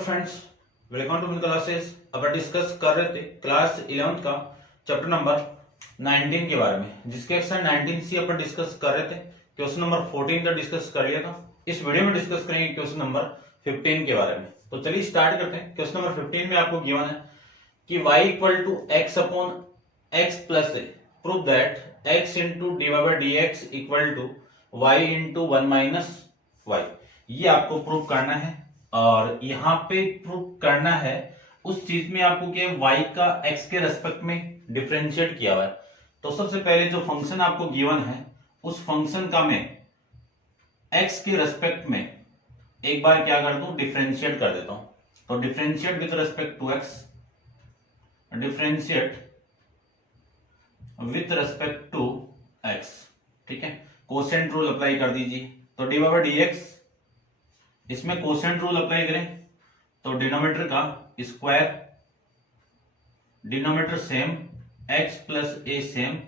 Friends, welcome to my classes. अब discuss कर रहे थे क्लास 11th का चैप्टर नंबर 19 के बारे में, जिसके एक्सरसाइज 19 सी अपन डिस्कस कर रहे थे। क्वेश्चन नंबर 14 तक डिस्कस कर लिया था। इस वीडियो में डिस्कस करेंगे क्वेश्चन नंबर 15 के बारे में। तो चलिए स्टार्ट करते हैं। क्वेश्चन नंबर 15 में आपको गिवन है कि y equal to x upon x plus a, prove that x into divide by dx equal to y into 1 minus y. ये आपको प्रूव करना है और यहाँ पे प्रूव करना है उस चीज में आपको कि y का x के रेस्पेक्ट में डिफरेंशिएट किया हुआ है। तो सबसे पहले जो फंक्शन आपको गिवन है उस फंक्शन का मैं x के रेस्पेक्ट में एक बार क्या कर दूं, डिफरेंशिएट कर देता हूं। तो differentiate with respect to x, differentiate with respect to x, ठीक है। कोसेंट रूल अप्लाई कर दीजिए। तो डिवाइड बाय dx, इसमें कोसेंट रूल अप्लाई करें तो डिनोमिनेटर का square, denominator same, x plus a same,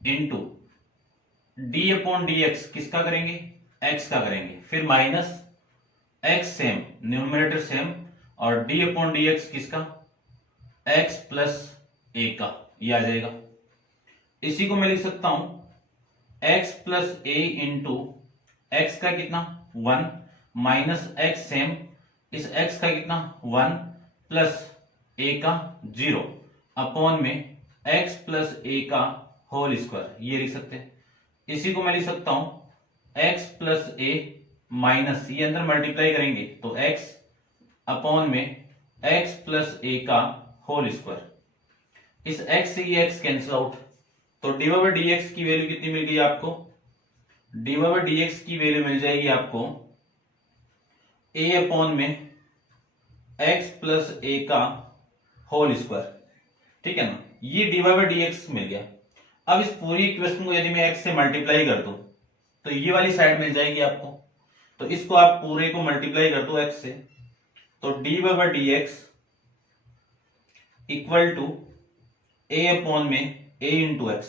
into d upon d x किसका करेंगे, x का करेंगे, फिर minus x same, numerator same, और d अपॉन डी एक्स किसका, x प्लस ए का, ये आ जाएगा। इसी को मैं लिख सकता हूं x plus a into x का कितना 1 माइनस एक्स सेम, इस x का कितना 1 प्लस a का 0 अपॉन में x प्लस a का होल स्क्वायर, ये लिख सकते हैं। इसी को मैं लिख सकता हूं x प्लस a माइनस, ये अंदर मल्टीप्लाई करेंगे तो x अपॉन में x प्लस a का होल स्क्वायर। इस x से ये x कैंसिल आउट, तो डिवाइड बाय dx की वैल्यू कितनी मिल गई आपको, डिवाइड बाय dx की वैल्यू मिल जाएगी आपको a अपॉन में x प्लस a का होल स्क्वायर, ठीक है ना। ये डिवाइड बाय dx मिल गया। अब इस पूरी इक्वेशन को यदि मैं x से मल्टीप्लाई कर दूं तो ये वाली साइड मिल जाएगी आपको। तो इसको आप पूरे को मल्टीप्लाई कर दो x से, तो divide by dx equal to a upon में a into x,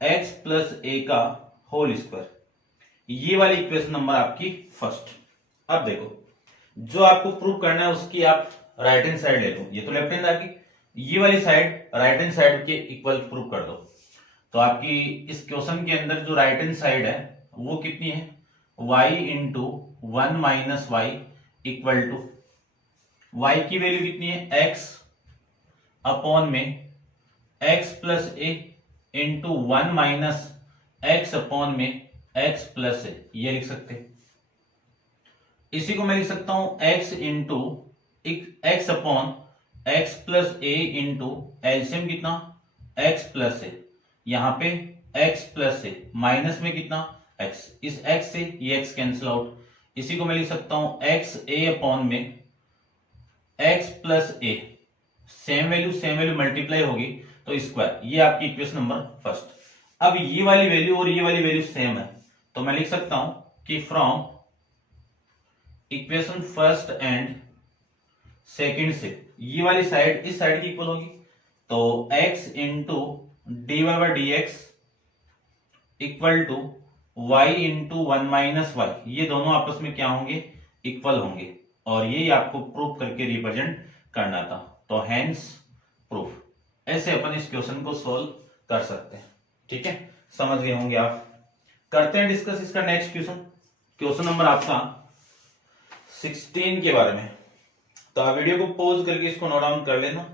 x plus a का होल स्क्वायर। ये वाली इक्वेशन नंबर आपकी फर्स्ट। अब देखो, जो आपको प्रूव करना है उसकी आप राइट हैंड साइड ले लो। ये तो लेफ्ट हैंड आपकी, ये वाली साइड राइट हैंड साइड के इक्वल प्रूव कर दो। तो आपकी इस क्वेश्चन के अंदर जो राइट हैंड साइड है वो कितनी है, y into 1 minus y equal to, y की वैल्यू कितनी है x अपॉन में x plus a into 1 minus x upon में x प्लस ए, ये लिख सकते हैं। इसी को मैं लिख सकता हूं x into x upon x plus a into LCM कितना x प्लस ए, यहां पे x प्लस ए माइनस में कितना x, इस x से ये x कैंसिल आउट। इसी को मैं लिख सकता हूं x ए अपॉन में x plus a, same value multiply होगी तो स्क्वायर। ये आपकी इक्वेशन नंबर फर्स्ट। अब ये वाली वैल्यू और ये वाली वैल्यू सेम है, तो मैं लिख सकता हूं कि from equation first and second से ये वाली साइड इस साइड की इक्वल होगी। तो x into divide by dx equal to y into 1 minus y, ये दोनों आपस में क्या होंगे, इक्वल होंगे। और ये आपको प्रूव करके रिप्रेजेंट करना था, तो हेंस प्रूफ। ऐसे अपन इस क्वेश्चन को सोल्व कर सकते हैं, ठीक है। समझ गए होंगे आप। करते हैं डिस्कस इसका नेक्स्ट क्वेश्चन, क्वेश्चन नंबर आपका 16 के बारे में। तो आप वीडियो को पॉज करके इसको नोट डाउन कर लेना,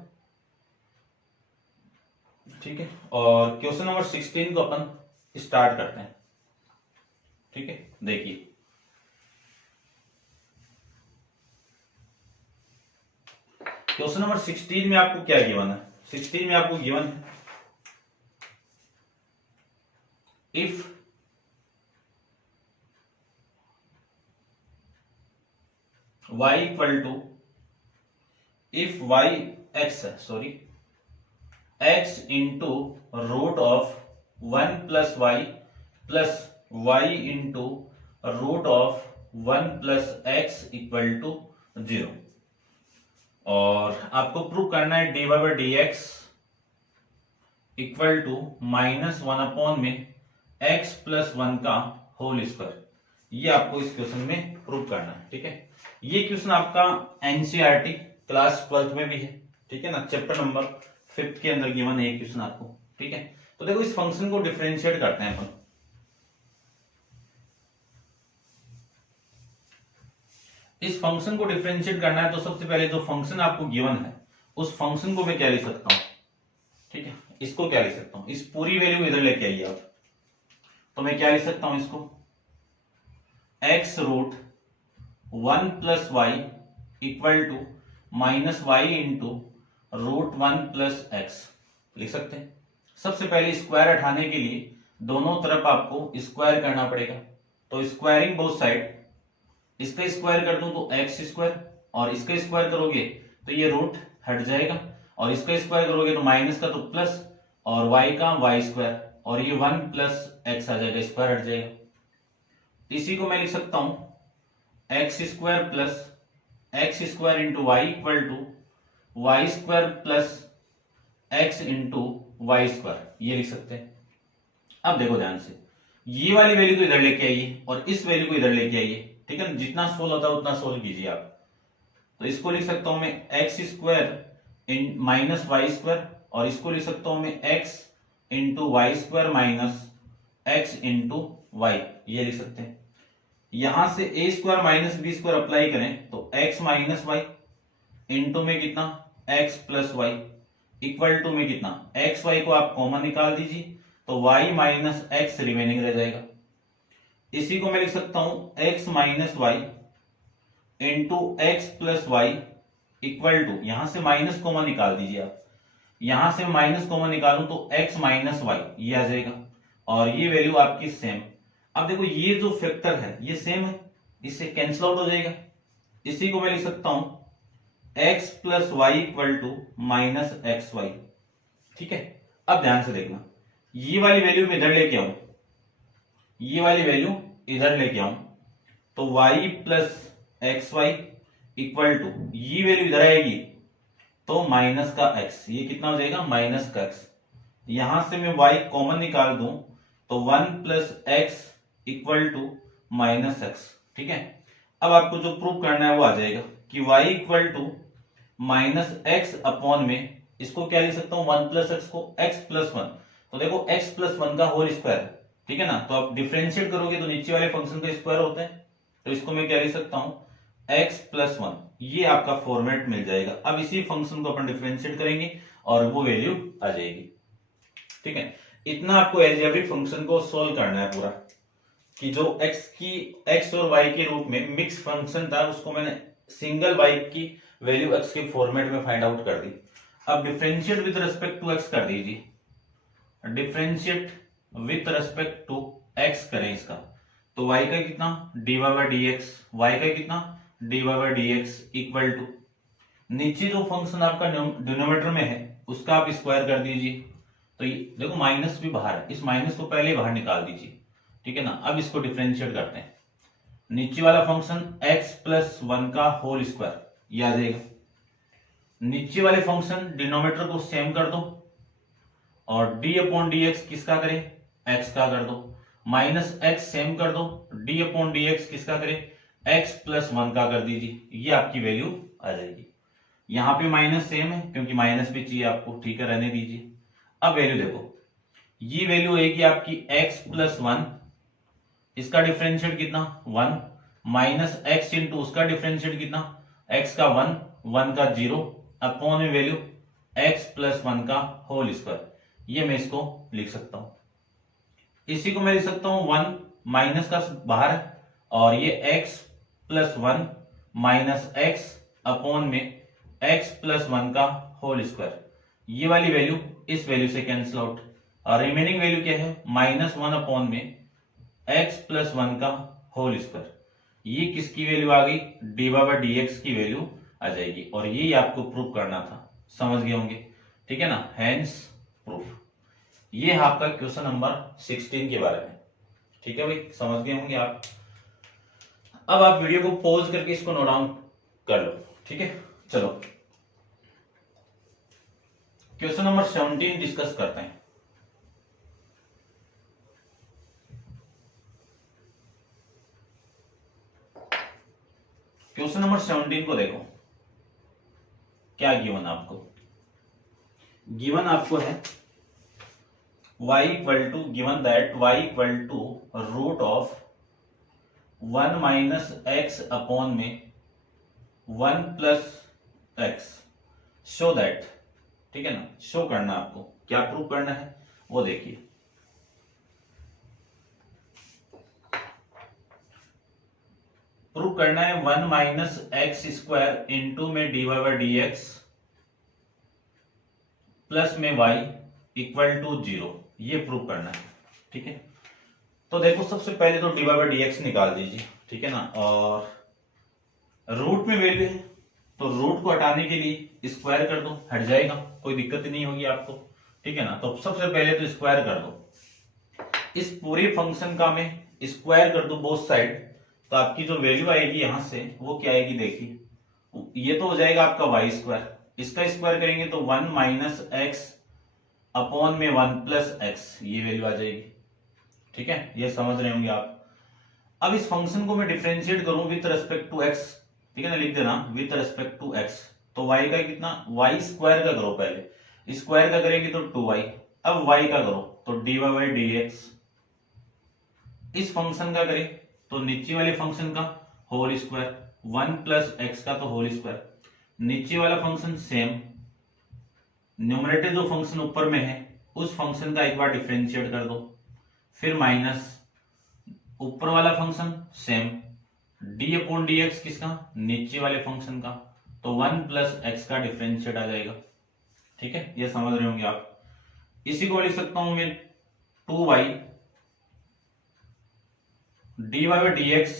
ठीक है। और क्वेश्चन नंबर 16 को अपन स्टार्ट करते हैं, ठीक है। देखिए, क्वेश्चन नंबर 16 में आपको क्या गिवन है, 16 में आपको गिवन है if y equal to, if y x है, sorry x into root of 1 plus y plus y into root of 1 plus x equal to 0। और आपको प्रूव करना है d y by d x equal to minus 1 upon में x plus 1 का whole square. ये आपको इस क्वेश्चन में प्रूव करना है। ठीक है, ये क्वेश्चन आपका एनसीईआरटी क्लास 12th में भी है। ठीक है ना, चैप्टर नंबर 5 के अंदर गिवन है ये क्वेश्चन आपको। ठीक है, तो देखो इस फंक्शन को डिफरेंशिएट करते हैं अपन। इस फंक्शन को डिफरेंशिएट करना है तो सबसे पहले जो फंक्शन आपको गिवन है उस फंक्शन को मैं क्या लिख सकता हूं। ठीक है, इसको क्या लिख सकता हूं, इस पूरी वैल्यू इधर लेके आइए आप। तो मैं क्या लिख सकता हूं इसको, x root 1 plus y equal to minus y into root 1 plus x लिख सकते हैं। सबसे पहले स्क्वायर हटाने के लिए दोनों तरफ आपको स्क्वायर करना पड़ेगा। तो स्क्वायरिंग बोथ साइड, इसका स्क्वायर कर दूं तो एक्स स्क्वायर, और इसका स्क्वायर करोगे तो ये रूट हट जाएगा, और इसका स्क्वायर करोगे तो माइनस का तो प्लस, और y का वाई स्क्वायर, और ये 1 प्लस एक्स आ जाएगा, स्क्वायर हट जाएगा। इसी को मैं लिख सकता हूं x square plus x square into y equal to y square plus x into y square, ये लिख सकते हैं। अब देखो ध्यान से, ये वाली वैल्यू को इधर लेके आइए और इस वैल्यू को इधर लेके आइए। ठीक है ना, जितना सोल्व होता है उतना सोल्व कीजिए आप। तो इसको लिख सकता हूं मैं एक्स स्क्वायर इन माइनस वाई स्क्वायर, और इसको लिख सकता हूं मैं x into y square minus x into y, ये लिख सकते हैं। यहां से a square minus b square apply करें तो एक्स माइनस वाई इंटू में कितना x plus y equal to में कितना एक्स वाई को आप कॉमन निकाल दीजिए तो y माइनस एक्स रिमेनिंग रह जाएगा। इसी को मैं लिख सकता हूं x minus y into x plus y equal to, यहां से माइनस कॉमन निकाल दीजिए आप, यहां से माइनस कॉमन निकालूं तो x माइनस वाई ये आ जाएगा, और ये वैल्यू आपकी सेम। अब देखो ये जो फैक्टर है ये सेम है, इससे कैंसिल आउट हो जाएगा। इसी को मैं लिख सकता हूं x plus y equal to minus x y. ठीक है, अब ध्यान से देखना, ये वाली वैल्यू में इधर लेके आऊं, ये वाली वैल्यू इधर लेके आऊं तो y plus x y equal to, ये वैल्यू इधर आएगी तो माइनस का x, ये कितना हो जाएगा माइनस का x। यहां से मैं y कॉमन निकाल दूं तो 1 plus x equal to minus x. ठीक है, अब आपको जो प्रूव करना है वो आ जाएगा कि y equal to minus x upon में, इसको क्या लिख सकता हूं 1 प्लस एक्स को x प्लस 1, तो देखो x प्लस 1 का होल स्क्वायर। ठीक है ना, तो आप डिफरेंशिएट करोगे तो नीचे वाले फंक्शन का स्क्वायर होता है, तो इसको मैं क्या लिख सकता हूं x प्लस 1, ये आपका फॉर्मेट मिल जाएगा। अब इसी फंक्शन को अपन डिफरेंशिएट करेंगे और वो वैल्यू आ जाएगी। ठीक है, इतना आपको एल्जेब्रिक फंक्शन को सोल्व करना है पूरा, कि जो x और y के रूप में मिक्स फंक्शन था उसको मैंने सिंगल y की वैल्यू x के फॉर्मेट में फाइंड आउट कर दी। अब differentiate with respect to x कर दीजिए, differentiate with respect to x करें इसका, तो y का कितना dy बाई dx, y का कितना dy by dx equal to, नीचे जो फंक्शन आपका डिनोमिनेटर में है उसका आप स्क्वायर कर दीजिए। तो ये देखो माइनस भी बाहर है, इस माइनस को पहले बाहर निकाल दीजिए। ठीक है ना, अब इसको डिफरेंशिएट करते हैं, नीचे वाला फंक्शन x प्लस 1 का होल स्क्वायर ये आ जाएगा, नीचे वाले फंक्शन डिनोमिनेटर को सेम कर दो और d अपॉन डी एक्स किसका करें x का कर दो, माइनस एक्स सेम कर दो, d अपॉन डी एक्स किसका करें x प्लस 1 का कर दीजिए, ये आपकी वैल्यू आ जाएगी। यहां पे माइनस सेम है क्योंकि माइनस भी चाहिए आपको, ठीक है रहने दीजिए। अब वैल्यू देखो, ये वैल्यू होगी आपकी x प्लस 1, इसका डिफरेंशिएट कितना 1, माइनस एक्स इंटू उसका डिफरेंशिएट कितना x का 1, 1 का 0 अपॉन में वैल्यू x प्लस 1 का होल स्क्वायर, ये मैं इसको लिख सकता हूं। इसी को मैं लिख सकता हूं 1 माइनस का बाहर है और ये x plus 1 minus x upon में x प्लस 1 का होल स्क्वायर, ये वाली वैल्यू इस वैल्यू से कैंसिल आउट, और रिमेनिंग वैल्यू क्या है माइनस 1 अपॉन में x प्लस 1 का होल स्क्वायर, ये किसकी वैल्यू आ गई डी बाई डी एक्स की वैल्यू आ जाएगी, और यही आपको प्रूफ करना था, समझ गए होंगे। ठीक है ना, हेंस प्रूफ। ये है आपका क्वेश्चन नंबर 16 के बारे में। ठीक है भाई, समझ गए होंगे आप। अब आप वीडियो को पॉज करके इसको नोट डाउन कर लो। ठीक है, चलो क्वेश्चन नंबर 17 डिस्कस करते हैं। क्वेश्चन नंबर 17 को देखो, क्या गिवन आपको, गिवन आपको है y equal to, given that y equal to root of 1 minus x upon में 1 प्लस एक्स, शो दैट, ठीक है ना, शो करना आपको, क्या प्रूव करना है वो देखिए। प्रूव करना है 1 माइनस एक्स स्क्वायर इंटू में dy by d x plus में y इक्वल टू 0, ये प्रूव करना है, ठीक है। तो देखो सबसे पहले तो dy बाई डी एक्स निकाल दीजिए, ठीक है ना, और रूट में वैल्यू है तो रूट को हटाने के लिए स्क्वायर कर दो, हट जाएगा, कोई दिक्कत नहीं होगी आपको, ठीक है ना। तो सबसे पहले तो स्क्वायर कर दो, इस पूरे फंक्शन का मैं स्क्वायर कर दूं बोथ साइड, तो आपकी जो वैल्यू आएगी यहां से वो क्या आएगी देखिए, ये तो हो जाएगा आपका वाई स्क्वायर, इसका स्क्वायर करेंगे तो 1 माइनस एक्स अपॉन में 1 प्लस एक्स, ये वैल्यू आ जाएगी, ठीक है, ये समझ रहे होंगे आप। अब इस फंक्शन को मैं डिफरेंशिएट करूं विथ रेस्पेक्ट टू एक्स, ठीक है ना, लिख देना विथ रेस्पेक्ट टू एक्स, तो y का कितना, y स्क्वायर का करो, पहले स्क्वायर का करेंगे तो 2y, अब y का करो तो dy बाई डी एक्स, इस फंक्शन का करें तो नीचे वाले फंक्शन का होल स्क्वायर, 1 प्लस एक्स का तो होल स्क्वायर, नीचे वाला फंक्शन सेम, न्यूमरेटर जो फंक्शन ऊपर में है उस फंक्शन का एक बार डिफरेंशिएट कर दो, फिर माइनस ऊपर वाला function same, D upon d x किसका, नीचे वाले फंक्शन का, तो 1 प्लस एक्स का डिफरेंशिएट आ जाएगा, ठीक है, ये समझ रहे होंगे आप। इसी को लिख सकता हूं मैं 2y dy by d x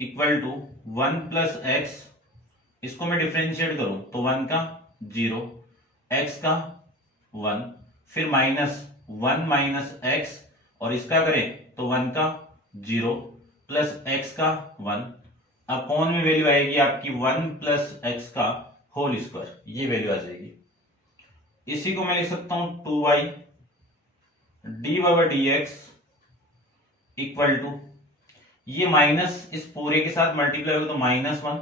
equal to 1 plus x, इसको मैं डिफरेंशिएट करूं तो 1 का 0, x का 1, फिर माइनस 1 माइनस एक्स, और इसका करें तो 1 का 0 प्लस x का 1, अपॉन में वैल्यू आएगी आपकी 1 प्लस एक्स का होल स्क्वायर, ये वैल्यू आ जाएगी। इसी को मैं लिख सकता हूं 2y d by d x equal to, ये माइनस इस पूरे के साथ मल्टीप्लाई होगा तो -1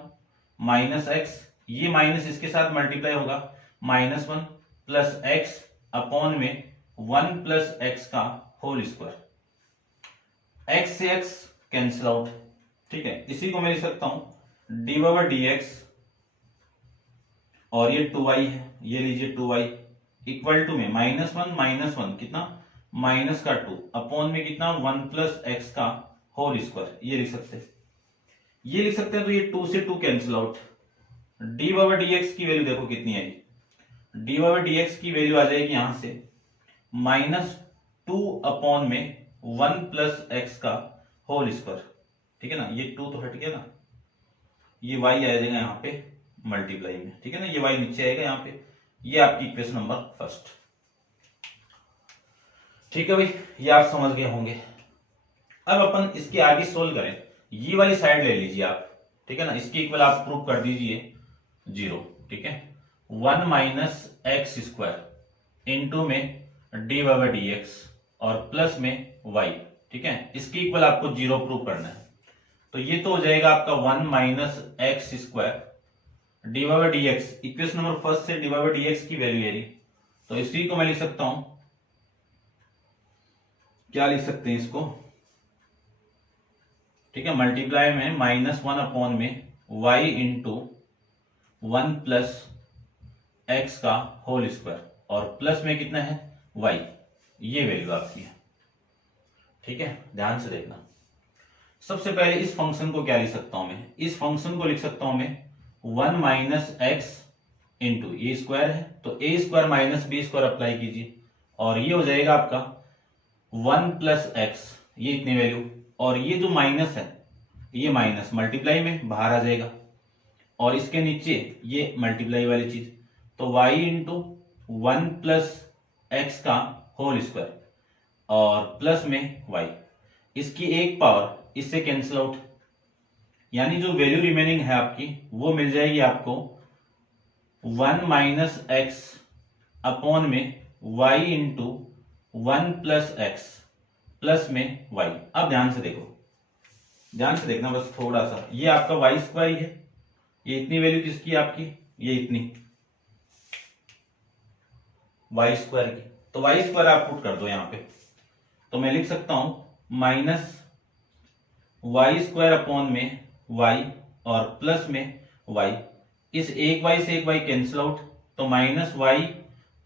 माइनस एक्स, ये माइनस इसके साथ मल्टीप्लाई होगा -1 प्लस एक्स अपॉन में 1 प्लस एक्स का होल स्क्वायर, एक्स से एक्स कैंसिल आउट, ठीक है। इसी को मैं लिख सकता हूं डी बाई डी एक्स, और ये 2y है, ये लीजिए 2y इक्वल टू में -1 कितना, माइनस का 2 अपॉन में कितना 1 प्लस एक्स का होल स्क्वायर, ये लिख सकते हैं, ये लिख सकते हैं, तो ये 2 से 2 cancel out, D by d x की वैल्यू देखो कितनी आएगी, डी बाई डी एक्स की वैल्यू आ जाएगी यहां से -2 अपॉन में 1 प्लस एक्स का होल स्क्वायर, ठीक है ना, ये 2 तो हट गया ना, ये y आ जाएगा यहाँ पे मल्टीप्लाई में, ठीक है ना, ये y नीचे आएगा यहाँ पे, ये आपकी इक्वेशन नंबर फर्स्ट, ठीक है भाई, ये आप समझ गए होंगे। अब अपन इसके आगे सोल्व करें, ये वाली साइड ले लीजिए आप, ठीक है ना, इसकी इक्वल आप प्रूव कर दीजिए 0, ठीक है, 1 माइनस एक्स स्क्वायर इंटू में डी बाई डी एक्स और प्लस में y, ठीक है, इसकी इक्वल आपको 0 प्रूव करना है, तो ये तो हो जाएगा आपका 1 minus x square D by d x, equation number first से डी बाई डी एक्स की वैल्यू है, तो इसी को मैं लिख सकता हूं, क्या लिख सकते हैं इसको, ठीक है, मल्टीप्लाई में -1 अपॉन में y इंटू 1 प्लस एक्स का होल स्क्वायर, और प्लस में कितना है y, ये वैल्यू आपकी है, ठीक है, ध्यान से देखना। सबसे पहले इस फंक्शन को क्या लिख सकता हूं मैं, इस फंक्शन को लिख सकता हूं मैं 1 माइनस एक्स इंटू, ये स्क्वायर है तो a square minus b square apply कीजिए, और ये हो जाएगा आपका 1 प्लस एक्स, ये इतनी वैल्यू, और ये जो माइनस है ये माइनस मल्टीप्लाई में बाहर आ जाएगा, और इसके नीचे ये मल्टीप्लाई वाली चीज, तो y इंटू 1 प्लस एक्स का होल स्क्वायर और प्लस में y, इसकी एक पावर इससे कैंसिल आउट, यानी जो वैल्यू रिमेनिंग है आपकी वो मिल जाएगी आपको 1 माइनस एक्स अपॉन में y into 1 plus x plus में y। अब ध्यान से देखो, ध्यान से देखना बस थोड़ा सा, ये आपका y स्क्वायर ही है, ये इतनी वैल्यू किसकी है आपकी, ये इतनी वाई स्क्वायर की। तो वाई स्क्वायर आप पुट कर दो यहां पे, तो मैं लिख सकता हूं माइनस वाई स्क्वायर अपॉन में वाई और प्लस में वाई। इस एक वाई से एक वाई कैंसिल आउट, तो माइनस वाई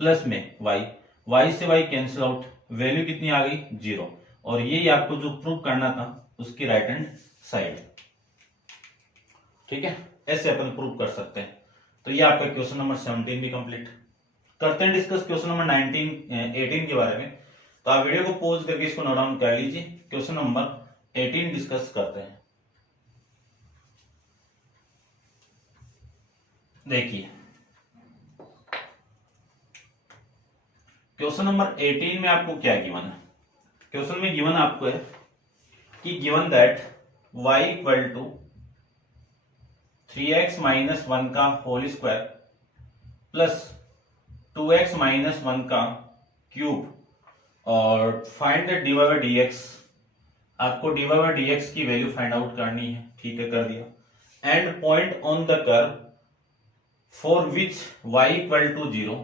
प्लस में वाई, वाई से वाई कैंसिल आउट, वैल्यू कितनी आ गई 0। और ये आपको जो प्रूव करना था उसकी राइट हैंड साइड। ठीक है, ऐसे अपन प्रूव कर सकते हैं। तो ये आपका क्वेश्चन नंबर 17 भी कंप्लीट। करते हैं डिस्कस क्वेश्चन नंबर 18 के बारे में। तो आप वीडियो को पॉज करके इसको नोट डाउन कर लीजिए। क्वेश्चन नंबर 18 डिस्कस करते हैं। देखिए क्वेश्चन नंबर 18 में आपको क्या गिवन है। क्वेश्चन में गिवन आपको है कि given that y equal to 3x minus 1 का whole square plus 2x minus 1 का क्यूब और find the dy by dx। आपको dy बाय dx की वैल्यू फाइंड आउट करनी है। ठीक है, कर दिया। And point on the curve for which y equal to 0,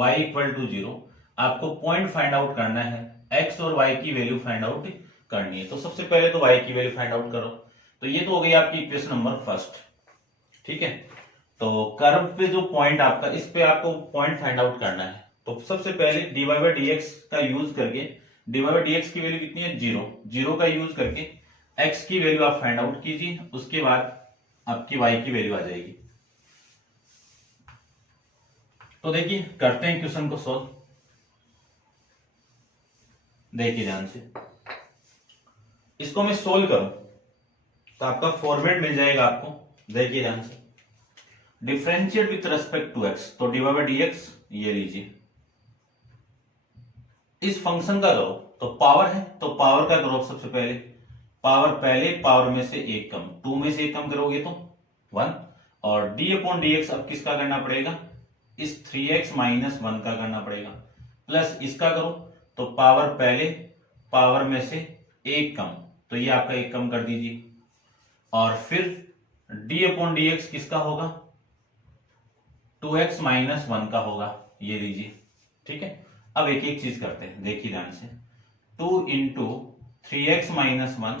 y equal to 0 आपको पॉइंट फाइंड आउट करना है। x और y की वैल्यू फाइंड आउट करनी है। तो सबसे पहले तो y की वैल्यू फाइंड आउट करो। तो ये तो हो गई आपकी इक्वेशन नंबर फर्स्ट। ठीक है, तो कर्व पे जो पॉइंट आपका, इस पे आपको पॉइंट फाइंड आउट करना है। तो सबसे पहले dy बाय dx का यूज करके, dy बाय dx की वैल्यू कितनी है 0, 0 का यूज करके x की वैल्यू आप फाइंड आउट कीजिए। उसके बाद आपकी y की वैल्यू आ जाएगी। तो देखिए करते हैं क्वेश्चन को सॉल्व। देखिए ध्यान से, इसको मैं सोल्व करूं तो आपका फॉर्मेट मिल जाएगा आपको। देखिए ध्यान से, differentiate with respect to x, तो dy बाय dx ये लीजिए। इस फंक्शन का करो तो पावर है, तो पावर का करो सबसे पहले। पावर पहले, पावर में से एक कम, 2 में से एक कम करोगे तो 1। और d अपॉन dx अब किसका करना पड़ेगा, इस 3x माइनस 1 का करना पड़ेगा। प्लस इसका करो तो पावर पहले, पावर में से एक कम, तो ये आपका एक कम कर दीजिए। और फिर d अपॉन dx किसका होगा, 2x माइनस 1 का होगा, ये लीजिए। ठीक है, अब एक एक चीज करते हैं। देखिए ध्यान से, 2 इंटू 3x माइनस 1,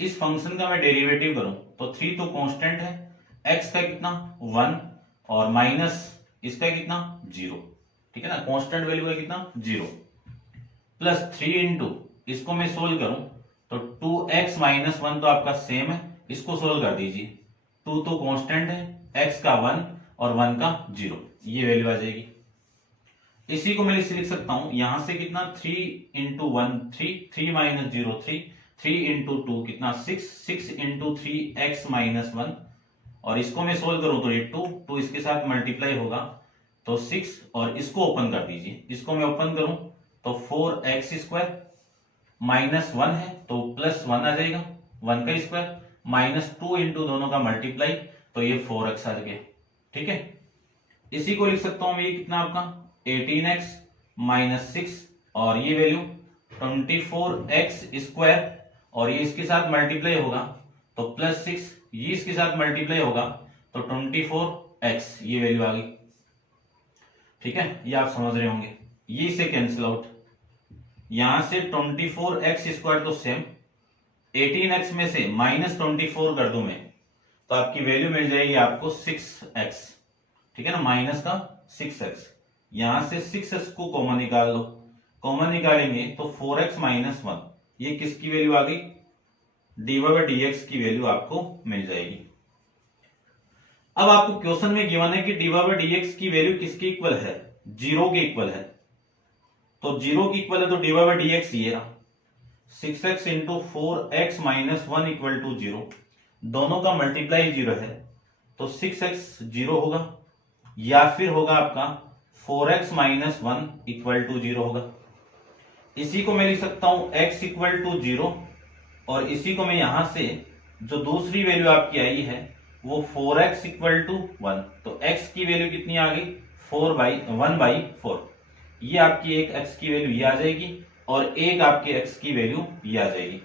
इस फंक्शन का मैं डेरिवेटिव करूं तो 3 तो कांस्टेंट है, x का कितना 1 और माइनस इसका कितना 0। ठीक है ना, कांस्टेंट वैल्यू का कितना 0। प्लस 3 इंटू, इसको मैं सोल्व करूं तो 2x माइनस 1 तो आपका सेम है, इसको सोल्व कर दीजिए। 2 तो कांस्टेंट है, x का 1 और 1 का 0, ये वैल्यू आ जाएगी। इसी को मैं लिख सकता हूं यहां से कितना 3 इंटू 1 3, 3 माइनस 0 3, 3 इंटू 2 कितना 6, 6 इंटू 3x माइनस 1 और इसको मैं सोल्व करूं तो ये 2 इसके साथ मल्टीप्लाई होगा तो 6 और इसको ओपन कर दीजिए। इसको मैं ओपन करूं तो 4x स्क्वायर माइनस 1 है तो प्लस 1 आ जाएगा, 1 का स्क्वायर माइनस 2 इंटू दोनों का मल्टीप्लाई तो ये 4x आ गया। ठीक है, इसी को लिख सकता हूं मैं, ये कितना आपका 18x माइनस 6 और ये वैल्यू 24x स्क्वायर और ये इसके साथ मल्टीप्लाई होगा तो प्लस 6, ये इसके साथ मल्टीप्लाई होगा तो 24x, ये वैल्यू आ गई। ठीक है, ये आप समझ रहे होंगे। ये इसे कैंसिल आउट, यहां से 24x स्क्वायर तो सेम, 18x में से माइनस 24 कर दूं मैं तो आपकी वैल्यू मिल जाएगी आपको 6x। ठीक है ना, माइनस का 6x, यहां से 6x को कॉमन निकाल लो। कॉमन निकालेंगे तो 4x माइनस 1, ये किसकी वैल्यू आ गई, dy बाय dx की वैल्यू आपको मिल जाएगी। अब आपको क्वेश्चन में गिवन है कि dy बाय dx की वैल्यू किसके इक्वल है, 0 के इक्वल है। तो 0 की इक्वल है तो dy बाय dx ये रहा, 6x into 4x minus 1 equal to 0, दोनों का मल्टीप्लाई 0 है तो 6x 0 होगा या फिर होगा आपका 4x माइनस 1 इक्वल टू 0 होगा। इसी को मैं लिख सकता हूं x इक्वल टू 0 और इसी को मैं यहां से जो दूसरी वैल्यू आपकी आई है वो 4x इक्वल टू 1, तो x की वैल्यू कितनी आ गई 1/4, ये आपकी एक x की वैल्यू ये आ जाएगी और एक आपके x की वैल्यू ये आ जाएगी।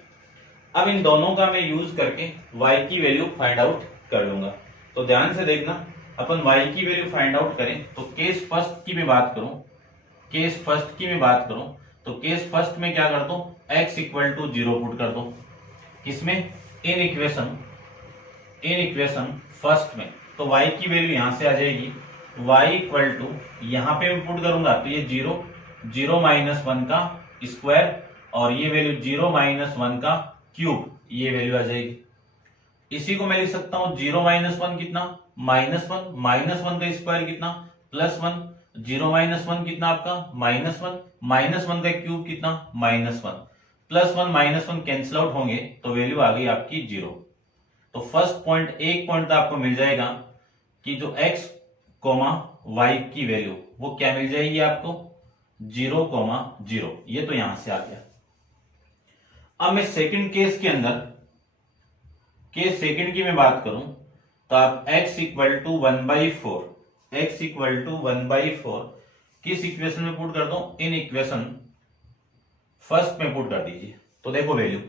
अब इन दोनों का मैं यूज करके y की वैल्यू फाइंड आउट कर लूंगा। तो ध्यान से देखना, अपन y की वैल्यू फाइंड आउट करें तो केस फर्स्ट की मैं बात करूं, तो केस फर्स्ट में क्या कर दो, x इक्वल टू 0 पुट कर दो। किसमें, इन इक्वेशन फर्स्ट में। तो y की वैल्यू यहां से आ जाएगी, y इक्वल टू, यहां पे मैं पुट करूंगा तो ये 0 माइनस 1 का स्क्वायर और ये वैल्यू 0 माइनस 1 का क्यूब, ये वैल्यू आ जाएगी। इसी को मैं लिख सकता हूं 0 माइनस 1 कितना, -1, -1 का स्क्वायर कितना, +1, 0 माइनस 1 कितना आपका -1, -1 का क्यूब कितना, -1, +1 -1 कैंसिल आउट होंगे तो वैल्यू आ गई आपकी 0। तो फर्स्ट पॉइंट, एक पॉइंट आपको मिल जाएगा कि जो x, y की वैल्यू वो क्या मिल जाएगी आपको, 0, 0। ये तो यहां से आ गया। अब मैं सेकंड केस के अंदर, केस सेकंड की मैं बात करूं तो आप x equal to 1/4, x equal to 1/4 किस इक्वेशन में पुट कर दो, इन इक्वेशन फर्स्ट में पुट कर दीजिए। तो देखो वैल्यू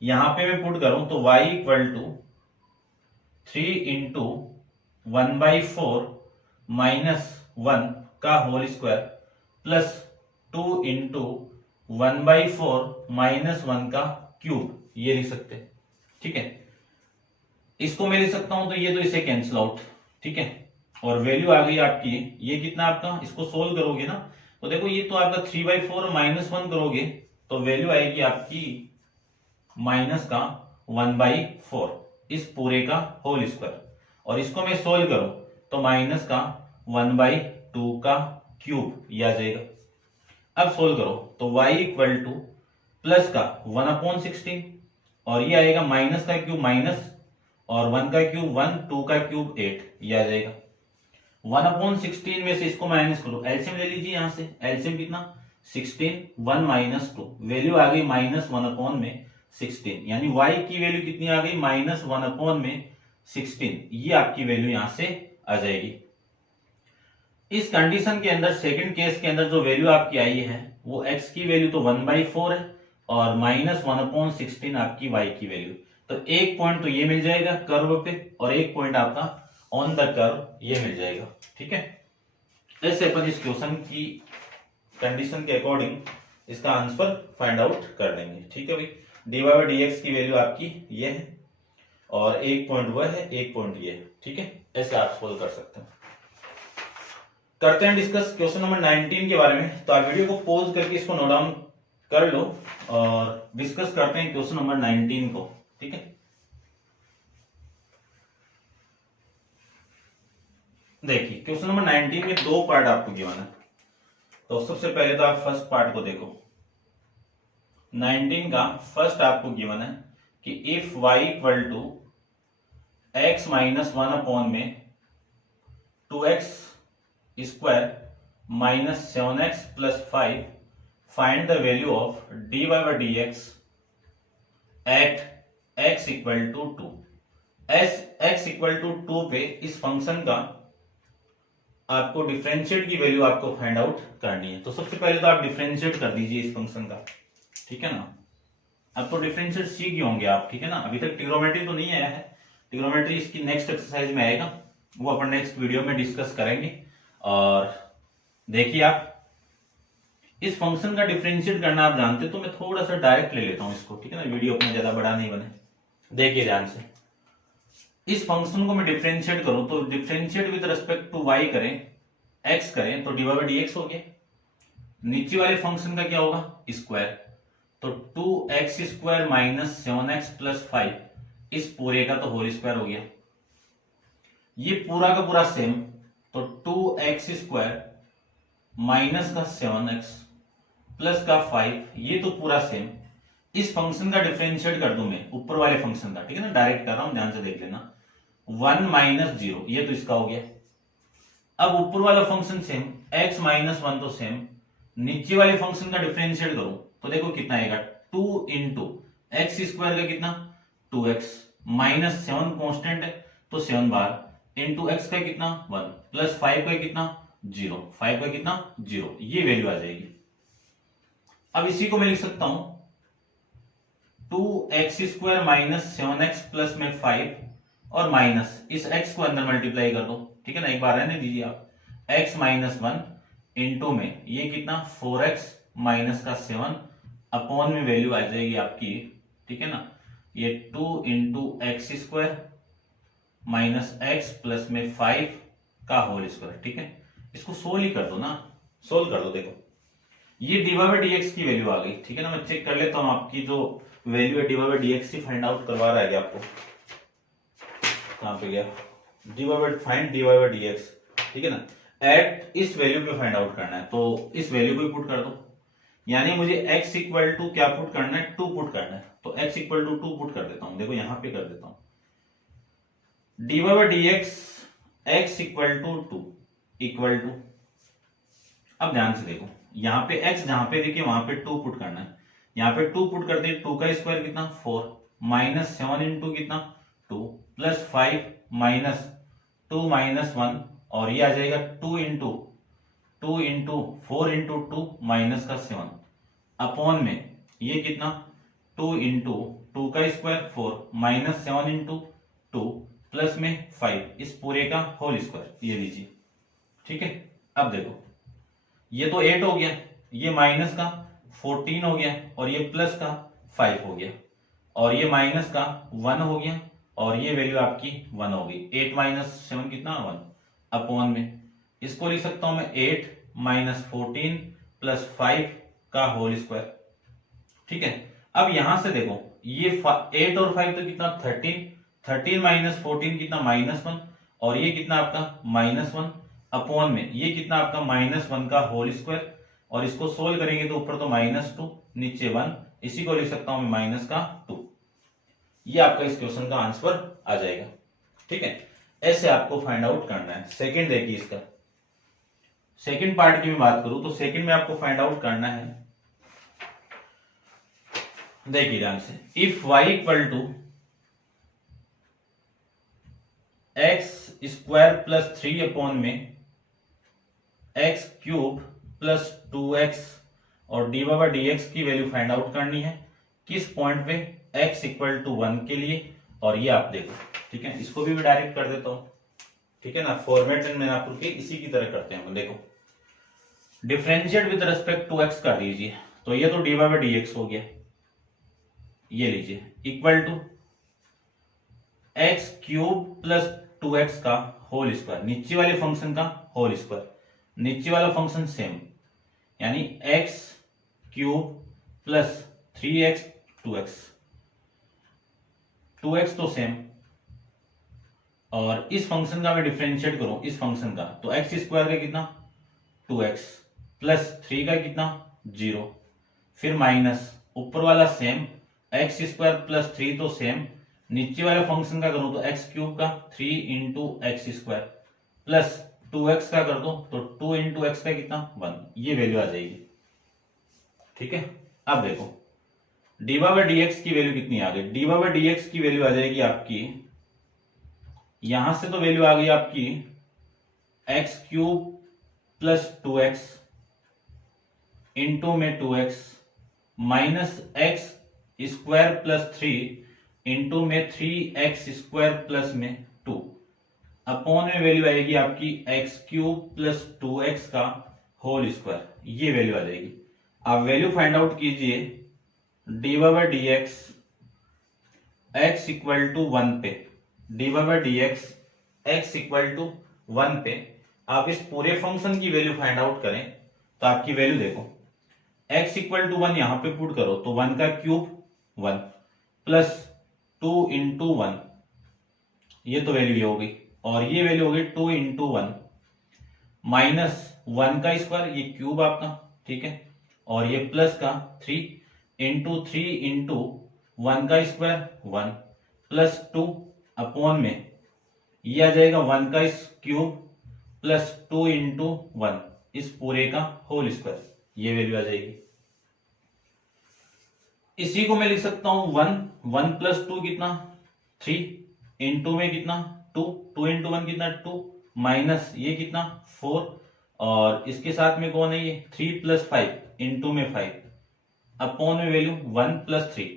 यहां पे मैं पुट करूं तो y equal to 3 into 1/4 minus 1 का whole square plus 2 into 1/4 minus 1 का क्यूब, ये लिख सकते हैं। ठीक है, इसको मैं लिख सकता हूं तो ये तो इसे कैंसिल आउट। ठीक है, और वैल्यू आ गई आपकी, ये कितना आपका, इसको सोल्व करोगे ना तो देखो ये तो आपका 3/4 और -1 करोगे तो वैल्यू आएगी आपकी माइनस का 1/4 इस पूरे का होल स्क्वायर, और इसको मैं सोल्व करूं तो माइनस का 1/2 का क्यूब, ये आ जाएगा। अब सोल्व करो तो y इक्वल टू प्लस का 1/16 और ये आएगा माइनस का क्यूब माइनस और 1 का क्यूब 1, 2 का क्यूब 8, ये आ जाएगा। 1/16 में से इसको माइनस करो, एलसीएम ले लीजिए यहां से, एलसीएम कितना 16, 1 माइनस 2, वैल्यू आ गई -1/16, यानी y की वैल्यू कितनी आ गई, -1/16, ये आपकी वैल्यू यहां से आ जाएगी। इस कंडीशन के अंदर सेकंड केस के अंदर जो वैल्यू आपकी आई है वो x की वैल्यू तो 1/4 है और -1/16 आपकी y की वैल्यू। तो एक पॉइंट तो ये मिल जाएगा कर्व पे और एक पॉइंट आपका ऑन द कर्व ये मिल जाएगा। ठीक है, ऐसे अपन इस क्वेश्चन की कंडीशन के अकॉर्डिंग इसका आंसर फाइंड आउट कर देंगे। ठीक है भाई, dy/dx की वैल्यू आपकी ये है और एक पॉइंट वह है, एक पॉइंट ये है। ठीक है, ऐसे आप सोल्व कर सकते हैं। करते हैं डिस्कस क्वेश्चन नंबर 19 के बारे में। तो आप वीडियो को पॉज करके इसको नोट डाउन कर लो और डिस्कस करते हैं क्वेश्चन नंबर 19 को। ठीक है, देखिए क्वेश्चन नंबर 19 में दो पार्ट आपको गिवन है। तो सबसे पहले तो आप फर्स्ट पार्ट को देखो। 19 का फर्स्ट आपको गिवन है कि if y equal to x minus 1 upon में 2x square minus 7x plus 5 find the value of dy/dx at x equal to 2। x equal to 2 पे इस फंक्शन का आपको डिफरेंशिएट की वैल्यू आपको फाइंड आउट करनी है। तो सबसे पहले तो आप डिफरेंशिएट कर दीजिए इस फंक्शन का। ठीक है ना, अब तो डिफरेंशिएट सीख गए होंगे आप। ठीक है ना, अभी तक ट्रिग्नोमेट्री तो नहीं आया है, ट्रिग्नोमेट्री इसकी नेक्स्ट एक्सरसाइज में आएगा, वो अपन नेक्स्ट वीडियो में डिस्कस करेंगे। और देखिए आप इस फंक्शन का डिफरेंशिएट करना आप जानते, तो मैं थोड़ा सा डायरेक्ट ले लेता हूं इसको। ठीक है ना, वीडियो अपना ज्यादा बड़ा नहीं बने। देखिए ध्यान से, इस फंक्शन को मैं डिफरेंशिएट करूं तो differentiate with respect to y करें, x करें तो dy/dx हो गया। नीचे वाले फंक्शन का क्या होगा, स्क्वायर, तो 2x square minus 7x plus 5 इस पूरे का तो होल स्क्वायर हो गया। ये पूरा का पूरा सेम, तो 2x स्क्वायर माइनस का 7x प्लस का 5 ये तो पूरा सेम। इस फंक्शन का डिफरेंशिएट कर दूं मैं ऊपर वाले फंक्शन का। ठीक है ना, डायरेक्ट कर रहा हूं, ध्यान से देख लेना। 1 माइनस 0 ये तो इसका हो गया। अब ऊपर वाला फंक्शन सेम, x माइनस 1 तो सेम, नीचे वाले फंक्शन का डिफरेंशिएट करो तो देखो कितना आएगा, 2 इंटू एक्स स्क्वायर का कितना 2x माइनस 7 कॉन्स्टेंट है तो 7 बार इंटू एक्स का कितना 1 प्लस 5 का कितना 0, 5 का कितना 0, ये वैल्यू आ जाएगी। अब इसी को मैं लिख सकता हूं 2x square minus 7x plus में 5 और माइनस इस x को अंदर मल्टीप्लाई कर दो, ठीक है ना, एक बार रहने दीजिए आप, x माइनस 1 इंटू में ये कितना 4x माइनस का 7 अपॉन में वैल्यू आ जाएगी आपकी, ठीक है ना, ये 2 into x square minus x plus में 5 का होल स्क्वायर, ठीक है। इसको सोल्व ही कर दो ना, सोल्व कर दो, देखो ये d y by d x की वैल्यू आ गई, ठीक है ना। मैं चेक कर लेता हूं आपकी जो वैल्यू है d y by d x की फाइंड आउट करवा रहा है क्या आपको, कहां पे गया, d y by find d y by d x, ठीक है ना, एट इस वैल्यू पे फाइंड आउट करना है, तो इस वैल्यू को पुट कर दो, यानी मुझे x इक्वल टू क्या पुट करना है, 2 पुट करना है, तो x इक्वल टू 2 पुट कर देता हूं, देखो यहां पे कर देता हूं d y by d x x equal to 2 equal to, अब ध्यान से देखो यहाँ पे x जहां पे देखिए वहां पे 2 पुट करना है, यहाँ पे 2 पुट करते हैं, 2 का स्क्वायर कितना 4 माइनस 7 इंटू कितना 2 प्लस 5 माइनस 2 माइनस 1 और ये आ जाएगा 2 इंटू 4 इंटू 2 माइनस का 7 अपॉन में ये कितना 2 इंटू 2 का स्क्वायर 4 माइनस 7 इंटू 2 प्लस में 5 इस पूरे का होल स्क्वायर, ये लीजिए, ठीक है। अब देखो ये तो 8 हो गया, ये माइनस का 14 हो गया और ये प्लस का 5 हो गया और ये माइनस का 1 हो गया और ये वैल्यू आपकी 1 हो गई, 8 माइनस 7 कितना 1 अपॉन में इसको लिख सकता हूं मैं 8 माइनस 14 प्लस 5 का होल स्क्वायर, ठीक है। अब यहां से देखो ये 8 और 5 तो कितना 13 माइनस 14 कितना -1 और ये कितना आपका -1 अपॉन में ये कितना आपका -1 का होल स्क्वायर और इसको सोल्व करेंगे तो ऊपर तो -2 नीचे 1, इसी को लिख सकता हूं मैं माइनस का 2, ये आपका इस क्वेश्चन का आंसर आ जाएगा, ठीक है। ऐसे आपको फाइंड आउट करना है। सेकंड देखिए, इसका सेकंड पार्ट की मैं बात करूं तो सेकंड में आपको फाइंड आउट करना है, देखिए ध्यान से, if y equal to x square plus 3 upon में एक्स क्यूब प्लस 2x और d y by d x की वैल्यू फाइंड आउट करनी है, किस पॉइंट पे x इक्वल टू 1 के लिए, और ये आप देखो, ठीक है। इसको भी मैं डायरेक्ट कर देता हूं, ठीक है ना, फॉर्मेट मैंने आपको के इसी की तरह करते हैं, देखो differentiate with respect to x कर दीजिए, तो ये तो d y by d x हो गया, ये लीजिए equal to x cube plus 2x का होल स्क्वायर, नीचे वाले फंक्शन का होल स्क्वायर, नीचे वाला फंक्शन सेम, यानी x cube plus 3x 2x तो सेम, और इस फंक्शन का मैं डिफरेंशिएट करूं इस फंक्शन का, तो एक्स स्क्वायर का कितना 2x प्लस 3 का कितना 0, फिर माइनस ऊपर वाला सेम एक्स स्क्वायर प्लस 3 तो सेम, नीचे वाले फंक्शन का करूं तो एक्स क्यूब का 3 into x square plus 2x का कर दो तो 2 इंटू एक्स का कितना 1, ये वैल्यू आ जाएगी, ठीक है। अब देखो d y by d x की वैल्यू कितनी आ गई, d y by d x की वैल्यू आ जाएगी आपकी, यहां से तो वैल्यू आ गई आपकी x cube plus 2x into में 2x minus x square plus 3 into में 3x स्क्वायर प्लस में 2 अपॉन में वैल्यू आएगी आपकी एक्स क्यूब प्लस 2x का होल स्क्वायर, ये वैल्यू आ जाएगी। आप वैल्यू फाइंड आउट कीजिए d y by d x x equal to 1 पे, d y by d x x equal to 1 पे आप इस पूरे फंक्शन की वैल्यू फाइंड आउट करें तो आपकी वैल्यू देखो x इक्वल टू 1 यहां पे पुट करो तो 1 का क्यूब 1 प्लस 2 इंटू 1, ये तो वैल्यू ये हो गई, और ये वैल्यू हो गई 2 इंटू 1 माइनस 1 का स्क्वायर, ये क्यूब आपका, ठीक है, और ये प्लस का 3 इंटू 3 इंटू 1 का स्क्वायर 1 प्लस 2 अपॉन में ये आ जाएगा 1 का क्यूब प्लस 2 इंटू 1 इस पूरे का होल स्क्वायर, ये वैल्यू आ जाएगी। इसी को मैं लिख सकता हूं 1 प्लस 2 कितना 3 इंटू में कितना 2 इंटू 1 कितना 2 माइनस ये कितना 4 और इसके साथ में कौन है ये 3 प्लस 5 इंटू में 5 अपॉन में value 1 plus 3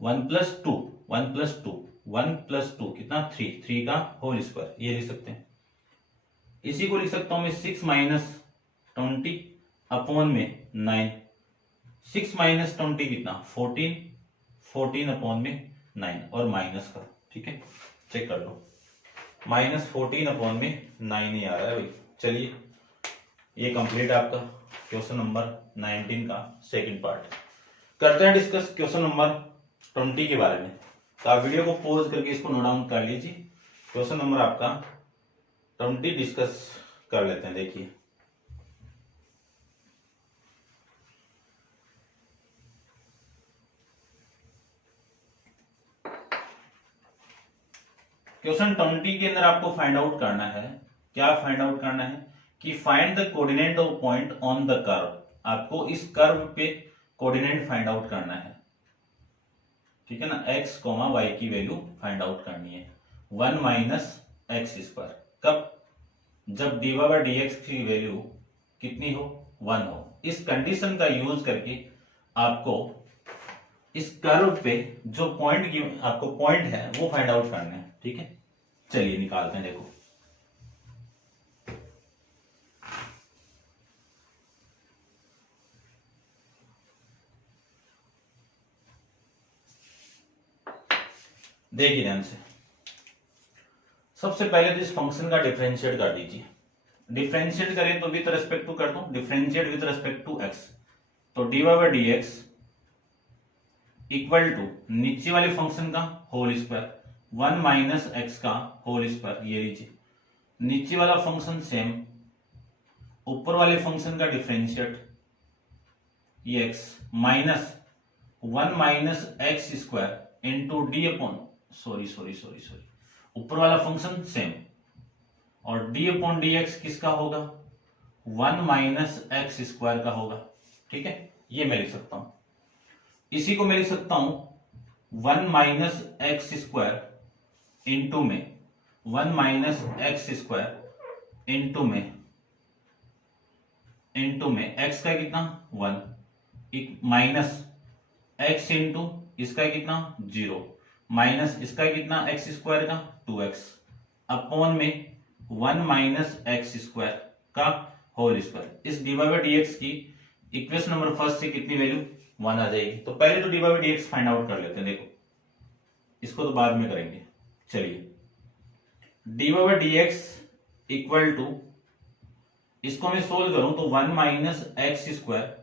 1 plus 2 1 plus 2 1 plus 2 कितना 3, 3 का होल स्क्वायर, ये लिख सकते हैं। इसी को लिख सकता हूं मैं 6 माइनस 20 अपॉन में 9। 6 माइनस 20 कितना 14, 14 अपॉन में 9 और माइनस का, ठीक है चेक कर लो, -14 अपॉन में 9 ही आ रहा है भाई। चलिए ये कंप्लीट आपका क्वेश्चन नंबर 19 का सेकंड पार्ट। करते हैं डिस्कस क्वेश्चन नंबर 20 के बारे में। तो आप वीडियो को पॉज करके इसको नोट डाउन कर लीजिए। क्वेश्चन नंबर आपका 20 डिस्कस कर लेते हैं। देखिए क्वेश्चन 20 के अंदर आपको फाइंड आउट करना है, क्या फाइंड आउट करना है कि find the coordinate of point on the curve. आपको इस कर्व पे कोऑर्डिनेट फाइंड आउट करना है, ठीक है ना। x, y की वैल्यू फाइंड आउट करनी है 1 माइनस एक्स स्क्वायर। कब? जब dy बाय dx की वैल्यू कितनी हो 1 हो। इस कंडीशन का यूज करके आपको इस कर्व पे जो पॉइंट आपको पॉइंट है वो फाइंड आउट करना है, ठीक है। चलिए निकालते हैं। देखो देखिए ध्यान से, सबसे पहले तो इस फंक्शन का डिफरेंशिएट कर दीजिए। डिफरेंशिएट करें तो विद रेस्पेक्ट टू कर दो, differentiate with respect to x। तो dy by dx equal to नीचे वाले फंक्शन का होल स्क्वायर 1 माइनस एक्स का होल स्क्वायर, ये लीजिए नीचे वाला फंक्शन सेम, ऊपर वाले फंक्शन का डिफरेंशिएट ये x minus 1 minus x square into d upon sorry ऊपर वाला फंक्शन सेम और डी अपॉन डी एक्स किसका होगा 1 माइनस एक्स स्क्वायर का होगा, ठीक है। ये मैं लिख सकता हूं, इसी को मैं लिख सकता हूं 1 माइनस एक्स स्क्वायर इंटू में 1 माइनस एक्स स्क्वायर इंटू में एक्स का कितना 1 माइनस एक्स इंटू इसका कितना 0 माइनस इसका कितना एक्स स्क्वायर का 2x अपॉन में 1 माइनस एक्स स्क्वायर का होल स्क्वायर। इस dy बाय dx की इक्वेशन नंबर फर्स्ट से कितनी वैल्यू 1 आ जाएगी। तो पहले तो dy by dx find out कर लेते हैं। देखो इसको तो बाद में करेंगे। चलिए dy by dx equal to, इसको मैं सोल्व करूं तो 1 माइनस एक्स स्क्वायर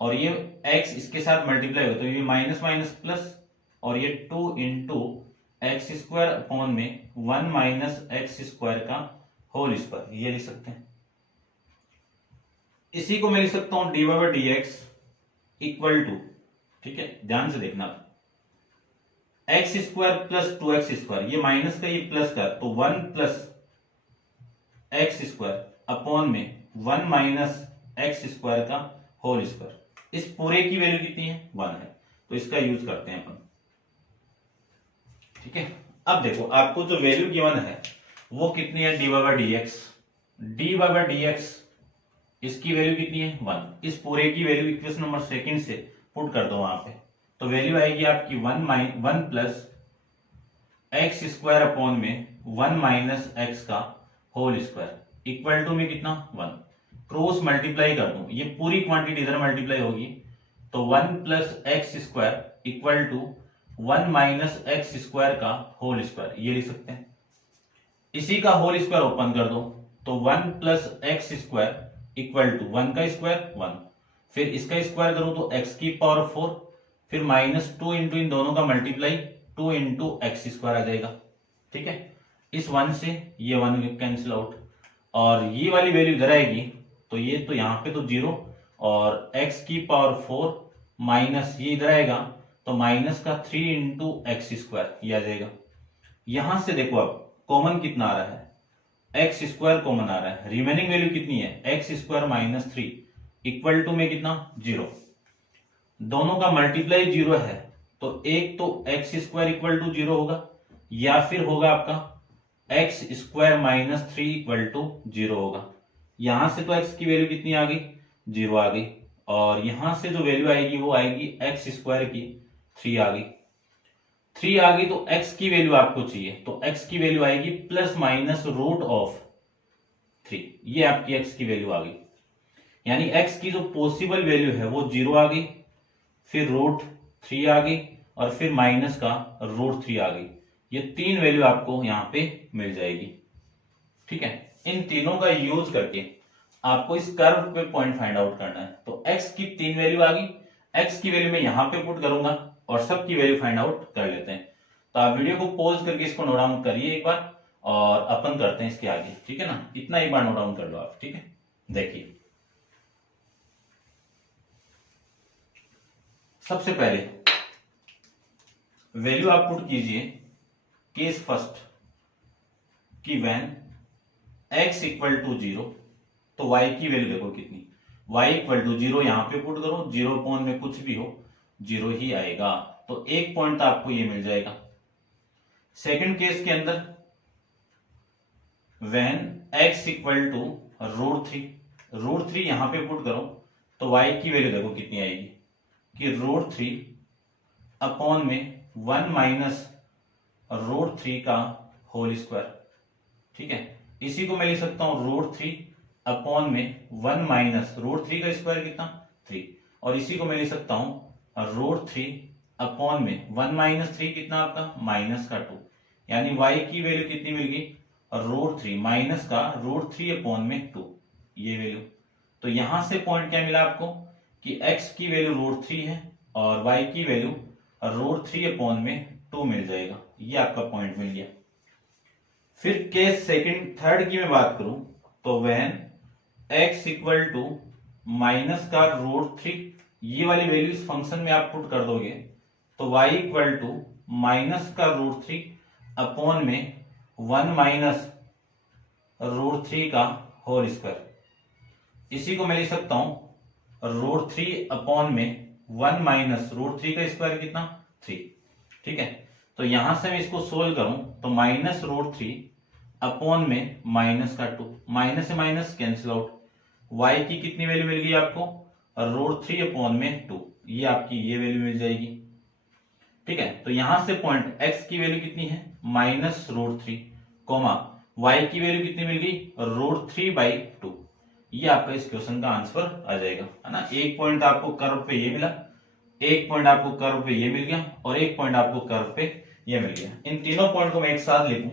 और ये x इसके साथ मल्टीप्लाई हो तो ये माइनस माइनस प्लस और ये 2 इंटू एक्स स्क्वायर अपॉन में 1 माइनस एक्स स्क्वायर का होल स्क्वायर, ये लिख सकते हैं। इसी को मैं लिख सकता हूं dy by dx equal to, ठीक है ध्यान से देखना, x square plus 2x square, ये माइनस का ये प्लस का, तो 1 प्लस एक्स स्क्वायर अपॉन में 1 माइनस एक्स स्क्वायर का होल स्क्वायर। इस पूरे की वैल्यू कितनी है 1 है, तो इसका यूज करते हैं अपन, ठीक है। अब देखो आपको जो वैल्यू गिवन है वो कितनी है dy by dx। dy by dx इसकी वैल्यू कितनी है 1। इस पूरे की वैल्यू इक्वेशन नंबर सेकंड से पुट कर दो वहां पे, तो वैल्यू आएगी आपकी 1 प्लस एक्स स्क्वायर अपॉन में 1 माइनस एक्स का होल स्क्वायर इक्वल टू में कितना 1। क्रॉस मल्टीप्लाई कर दूं, ये पूरी क्वांटिटी इधर मल्टीप्लाई होगी तो 1 plus x square equal to 1 minus x square का होल स्क्वायर, ये लिख सकते हैं। इसी का होल स्क्वायर ओपन कर दो तो 1 plus x square equal to 1 का स्क्वायर 1, फिर इसका स्क्वायर करो तो x की पावर 4, फिर माइनस 2 इंटू इन दोनों का मल्टीप्लाई 2 इंटू एक्स स्क्वायर आ जाएगा, ठीक है। इस 1 से ये 1 कैंसिल आउट और ये वाली वैल्यू इधर आएगी तो ये तो यहाँ पे तो 0 और x की पावर 4 माइनस ये इधर आएगा तो माइनस का 3 इंटू एक्स स्क्वायर ये आ जाएगा। यहां से देखो अब कॉमन कितना आ रहा है एक्स स्क्वायर कॉमन आ रहा है, रिमेनिंग वैल्यू कितनी है x square minus 3 equal to में कितना 0। दोनों का मल्टीप्लाई 0 है तो एक तो एक्स स्क्वायर इक्वल टू 0 होगा या फिर होगा आपका x square minus 3 equal to 0 होगा। यहां से तो एक्स की वैल्यू कितनी आ गई 0 आ गई और यहां से जो वैल्यू आएगी वो आएगी एक्स स्क्वायर की 3 आ गई। 3 आ गई तो x की वैल्यू आपको चाहिए, तो x की वैल्यू आएगी प्लस माइनस रूट ऑफ 3। ये आपकी x की वैल्यू आ गई, यानी x की जो पॉसिबल वैल्यू है वो 0 आ गई, फिर रूट 3 आ गई और फिर माइनस का रूट 3 आ गई। ये 3 वैल्यू आपको यहां पे मिल जाएगी। ठीक है, इन तीनों का यूज करके आपको इस कर्व पे पॉइंट फाइंड आउट करना है। तो x की 3 वैल्यू आ गई, x की वैल्यू मैं यहां पे पुट करूंगा और सब की वैल्यू फाइंड आउट कर लेते हैं। तो आप वीडियो को पॉज करके इसको नोट डाउन करिए एक बार और अपन करते हैं इसके आगे। ठीक है ना, इतना एक बार नोट डाउन कर लो आप। ठीक है, देखिए सबसे पहले वैल्यू आप पुट कीजिए केस फर्स्ट कि व्हेन x इक्वल टू 0, तो y की वैल्यू देखो कितनी, y इक्वल टू 0 यहां पे पुट करो, 0 पॉन में कुछ भी हो 0 ही आएगा, तो एक पॉइंट आपको ये मिल जाएगा। सेकंड केस के अंदर when x equal to root 3 यहां पे पुट करो, तो y की वैल्यू देखो कितनी आएगी कि रूट 3 अपॉन में 1 माइनस रूट 3 का होल स्क्वायर। ठीक है, इसी को मैं लिख सकता हूं रूट 3 अपॉन में 1 माइनस रूट 3 का स्क्वायर कितना 3, और इसी को मैं लिख सकता हूं रूट 3 अपॉन में 1 माइनस 3 कितना आपका माइनस का 2, यानी y की वैल्यू कितनी मिल गई रूट 3 माइनस का रूट 3 अपॉन में 2, ये वैल्यू। तो यहां से पॉइंट क्या मिला आपको कि x की वैल्यू रूट 3 है और y की वैल्यू रूट 3 अपॉन में 2 मिल जाएगा, ये आपका पॉइंट मिल गया। फिर केस सेकंड थर्ड की मैं बात करूं तो when x equal to minus का रूट 3, ये वाली वैल्यू इस फंक्शन में आप पुट कर दोगे तो y इक्वल टू माइनस का रूट 3 अपॉन में 1 माइनस रूट 3 का होल स्क्वायर, इसी को मैं लिख सकता हूं रूट 3 अपॉन में 1 माइनस रूट 3 का स्क्वायर कितना 3। ठीक है, तो यहां से मैं इसको सोल्व करूं तो माइनस रूट 3 अपॉन में माइनस का 2, माइनस से माइनस कैंसिल आउट, y की कितनी वैल्यू मिल गई आपको रूट 3 अपॉन में 2, ये आपकी ये वैल्यू मिल जाएगी। ठीक है, तो यहां से पॉइंट x की वैल्यू कितनी है माइनस रूट 3 कोमा y की वैल्यू कितनी मिल गई रूट 3/2, ये आपका इस क्वेश्चन का आंसर आ जाएगा, है ना। एक पॉइंट आपको कर्व पे ये मिला, एक पॉइंट आपको कर्व पे ये मिल गया और एक पॉइंट आपको कर्व पे ये मिल गया। इन तीनों पॉइंट को मैं एक साथ लिखूं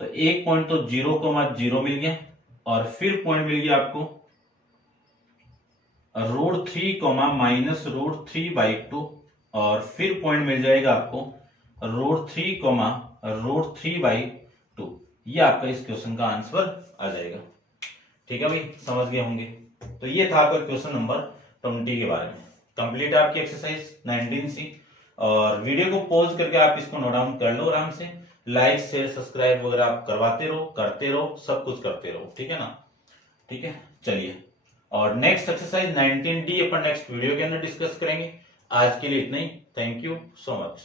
तो एक पॉइंट तो 0,0 मिल गया और फिर पॉइंट मिल गया आपको रूट 3 माइनस रूट 3/2 और फिर पॉइंट मिल जाएगा आपको रूट 3 ये आपका इस क्वेश्चन का आंसर आ जाएगा। ठीक है भाई, समझ गए होंगे। तो ये था आपका क्वेश्चन नंबर 20 के बारे में। कंप्लीट आपकी एक्सरसाइज 19C, और वीडियो को पॉज करके आप इसको नोट डाउन कर लो आराम से। लाइक शेयर सब्सक्राइब वगैरह आप करवाते रहो, करते रहो, सब कुछ करते रहो। ठीक है ना, ठीक है, चलिए। और नेक्स्ट एक्सरसाइज 19D अपन नेक्स्ट वीडियो के अंदर डिस्कस करेंगे। आज के लिए इतना ही। Thank you so much.